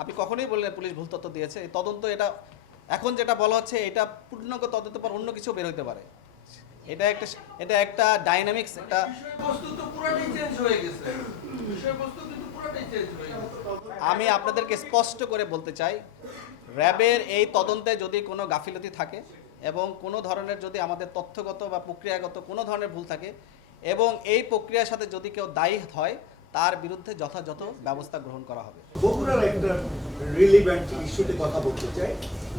আপনি কখনোই বললেন পুলিশ ভুল তথ্য দিয়েছে। এই তদন্ত এটা এখন যেটা বলা হচ্ছে এটা পূর্ণাঙ্গ তদন্তের পর অন্য কিছু বের হতে পারে। এটা একটা এটা একটা ডাইনামিক্স একটা বিষয়বস্তু তো পুরোটাই চেঞ্জ হয়ে গেছে। বিষয়বস্তু কিন্তু পুরোটাই চেঞ্জ হয়ে গেছে। আমি আপনাদেরকে স্পষ্ট করে বলতে চাই, র্যাবের এই তদন্তে যদি কোনো গাফিলতি থাকে এবং কোনো ধরনের যদি আমাদের তথ্যগত বা প্রক্রিয়াগত কোনো ধরনের ভুল থাকে এবং এই প্রক্রিয়ার সাথে যদি কেউ দায়ী হয় তার বিরুদ্ধে যথাযথ ব্যবস্থা গ্রহণ করা হবে। বগুড়ার একটা রিলিভেন্ট ইস্যুতে কথা বলতে চাই।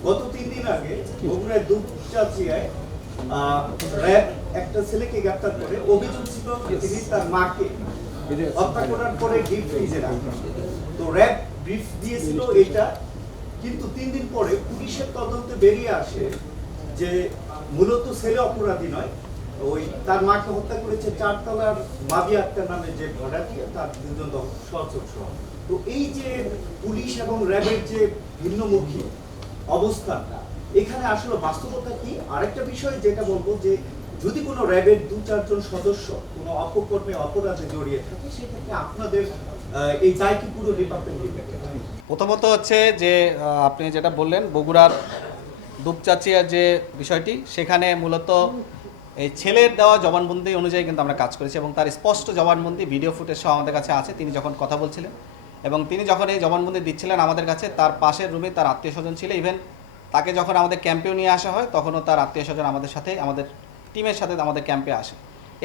গত 3 দিন আগে বগুড়ার দুপচাচিয়ায় র্যাব একটা ছেলেকে গ্রেপ্তার করে। অভিযোগ ছিল তিনি তার মাকে হত্যা করার পরে ডিপ ফ্রিজে রাখেন। তো র্যাব ব্রিফ দিয়েছিল এটা, কিন্তু 3 দিন পরে পুলিশের তদন্তে বেরিয়ে আসে যে মূলত ছেলে অপরাধী নয়, ওই তার মাকে হত্যা করেছে 4 তলার মাবি আক্তার নামে যে ভাড়াটিয়া, তার দুজন সদস্য। তো এই যে পুলিশ এবং র্যাবের যে ভিন্নমুখী অবস্থানটা, এখানে আসলে বাস্তবতা কি? আরেকটা বিষয় যেটা বলবো, যে যদি কোনো র্যাবের 2-4 জন সদস্য কোনো অপকর্মে অপরাধে জড়িয়ে থাকে, সেক্ষেত্রে আপনাদের এই দায় কি পুরো ডিপার্টমেন্ট নেবে? প্রথমত হচ্ছে যে আপনি যেটা বললেন বগুড়ার দুপচাচিয়ার যে বিষয়টি, সেখানে মূলত এই ছেলের দেওয়া জবানবন্দি অনুযায়ী কিন্তু আমরা কাজ করেছি এবং তার স্পষ্ট জবানবন্দি ভিডিও ফুটেজ সহ আমাদের কাছে আছে। তিনি যখন কথা বলছিলেন এবং তিনি যখন এই জবানবন্দি দিচ্ছিলেন আমাদের কাছে, তার পাশের রুমে তার আত্মীয় স্বজন ছিল। ইভেন তাকে যখন আমাদের ক্যাম্পেও নিয়ে আসা হয় তখনও তার আত্মীয় স্বজন আমাদের সাথে, আমাদের টিমের সাথে আমাদের ক্যাম্পে আসে।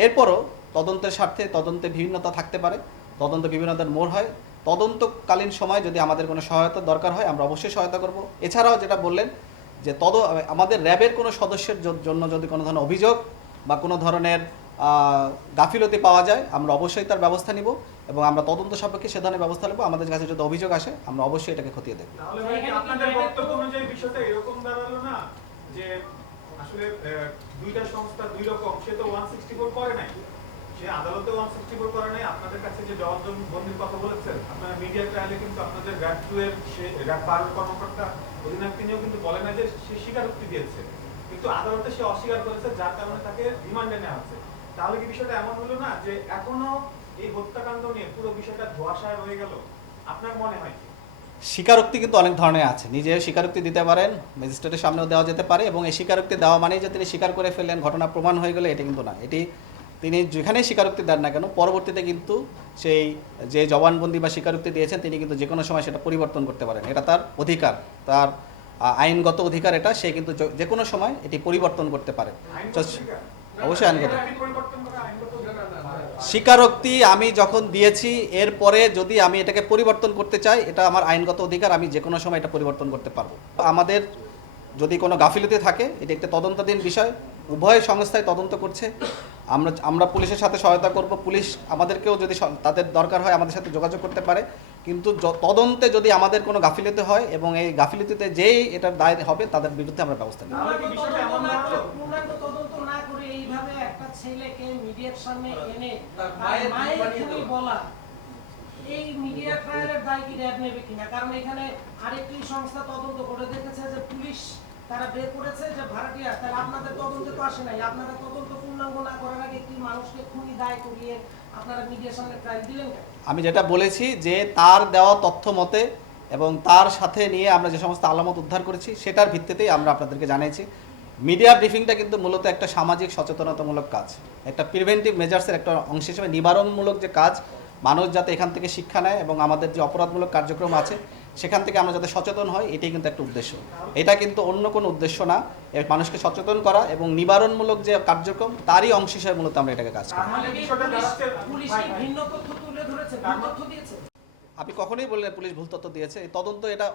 এরপরও তদন্তের স্বার্থে তদন্তে বিভিন্নতা থাকতে পারে, তদন্ত বিভিন্নতার মোড় হয়। তদন্তকালীন সময় যদি আমাদের কোনো সহায়তার দরকার হয় আমরা অবশ্যই সহায়তা করব। এছাড়াও যেটা বললেন যে আমাদের র্যাবের কোনো সদস্যের জন্য যদি কোনো ধরনের অভিযোগ বা কোনো ধরনের গাফিলতি পাওয়া যায় আমরা অবশ্যই তার ব্যবস্থা নিব এবং আমরা তদন্ত সাপেক্ষে সে ধরনের ব্যবস্থা নেব। আমাদের কাছে যদি অভিযোগ আসে আমরা অবশ্যই এটাকে খতিয়ে দেখব। তাহলে ভাই আপনাদের বক্তব্য অনুযায়ী বিষয়টা এরকম দাঁড়ালো না যে আসলে দুইটা সংস্থা দুই রকম, সে তো 164 করে নাই, সে আদালতে 164 করে নাই। আপনাদের কাছে যে জবানবন্দির কথা বলেছেন, আপনারা মিডিয়া ট্রায়ালে কিন্তু আপনাদের র্যাব 2 এর সে র্যাব 12 কর্মকর্তা অধিনায়ক তিনিও কিন্তু বলেন না যে সে স্বীকারোক্তি দিয়েছে, কিন্তু আদালতে সে অস্বীকার করেছে, যার কারণে তাকে রিমান্ডে নেওয়া হচ্ছে। তাহলে কি বিষয়টা এমন হলো না যে এখনো এই হত্যাকাণ্ড নিয়ে পুরো বিষয়টা ধোঁয়াশায় রয়ে গেল? আপনার মনে হয় কি? স্বীকারোক্তি কিন্তু অনেক ধরনের আছে। নিজে স্বীকারোক্তি দিতে পারেন, ম্যাজিস্ট্রেটের সামনেও দেওয়া যেতে পারে এবং এই স্বীকারোক্তি দেওয়া মানেই যে তিনি স্বীকার করে ফেললেন, ঘটনা প্রমাণ হয়ে গেলে এটা কিন্তু না। এটি তিনি যেখানেই স্বীকারোক্তি দেন না কেন পরবর্তীতে কিন্তু সেই যে জবানবন্দি বা স্বীকারোক্তি দিয়েছেন তিনি কিন্তু যে কোনো সময় সেটা পরিবর্তন করতে পারেন। এটা তার অধিকার, তার আইনগত অধিকার এটা। সে কিন্তু যে কোনো সময় এটি পরিবর্তন করতে পারে। অবশ্যই আইনগত স্বীকারোক্তি আমি যখন দিয়েছি এরপরে যদি আমি এটাকে পরিবর্তন করতে চাই এটা আমার আইনগত অধিকার, আমি যে কোনো সময় এটা পরিবর্তন করতে পারবো। আমাদের যদি কোনো গাফিলতি থাকে এটা একটা তদন্তাধীন বিষয়, উভয় সংস্থায় তদন্ত করছে। আমরা পুলিশের সাথে সহায়তা করব, পুলিশ আমাদেরকেও যদি তাদের দরকার হয় আমাদের সাথে যোগাযোগ করতে পারে, কিন্তু তদন্তে যদি আমাদের কোনো গাফিলতি হয় এবং এই গাফিলতিতে যেই এটার দায় হবে তাদের বিরুদ্ধে আমরা ব্যবস্থা নেব। এইভাবে একটা ছেলেকে মিডিয়ার সামনে এনে মায়ের খুনি বলা, এই মিডিয়া ট্রায়ালের দায় কি র্যাব নেবে কিনা? কারণ এখানে আরেকটি সংস্থা তদন্ত করে দেখেছে যে পুলিশ তারা বের করেছে যে ভাড়াটিয়া, তাহলে আপনাদের তদন্তে তো আসে নাই। আপনারা তদন্ত পূর্ণাঙ্গ না করার আগে কি মানুষকে খুনি দায় করিয়ে আপনারা মিডিয়ার সামনে ট্রায়াল দিলেন কেন? আমি যেটা বলেছি যে তার দেওয়া তথ্য মতে এবং তার সাথে নিয়ে আমরা যে সমস্ত আলামত উদ্ধার করেছি সেটার ভিত্তিতেই আমরা আপনাদেরকে জানিয়েছি। মিডিয়া ব্রিফিংটা কিন্তু মূলত একটা সামাজিক সচেতনতামূলক কাজ, একটা প্রিভেন্টিভ মেজার্সের একটা অংশ হিসেবে নিবারণমূলক যে কাজ, মানুষ যাতে এখান থেকে শিক্ষা নেয় এবং আমাদের যে অপরাধমূলক কার্যক্রম আছে সেখান থেকে আমরা যাতে সচেতন হই, এটাই কিন্তু একটা উদ্দেশ্য। এটা কিন্তু অন্য কোনো উদ্দেশ্য না। মানুষকে সচেতন করা এবং নিবারণমূলক যে কার্যক্রম তারই অংশ হিসেবে মূলত আমরা এটাকে কাজ করি। আপনি কখনোই বললেন পুলিশ ভুল তথ্য দিয়েছে। এই তদন্ত এটা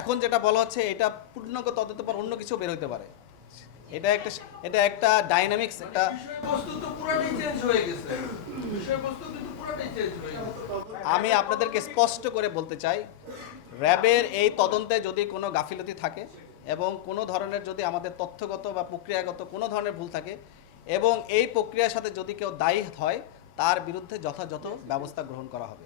এখন যেটা বলা হচ্ছে এটা পূর্ণাঙ্গ তদন্তের পর অন্য কিছু বের হতে পারে। এটা একটা ডাইনামিক্স একটা বিষয়বস্তু তো পুরোটাই চেঞ্জ হয়ে গেছে। বিষয়বস্তু কিন্তু পুরোটাই চেঞ্জ হয়ে গেছে। আমি আপনাদেরকে স্পষ্ট করে বলতে চাই, র্যাবের এই তদন্তে যদি কোনো গাফিলতি থাকে এবং কোনো ধরনের যদি আমাদের তথ্যগত বা প্রক্রিয়াগত কোনো ধরনের ভুল থাকে এবং এই প্রক্রিয়ার সাথে যদি কেউ দায়ী হয় তার বিরুদ্ধে যথাযথ ব্যবস্থা গ্রহণ করা হবে।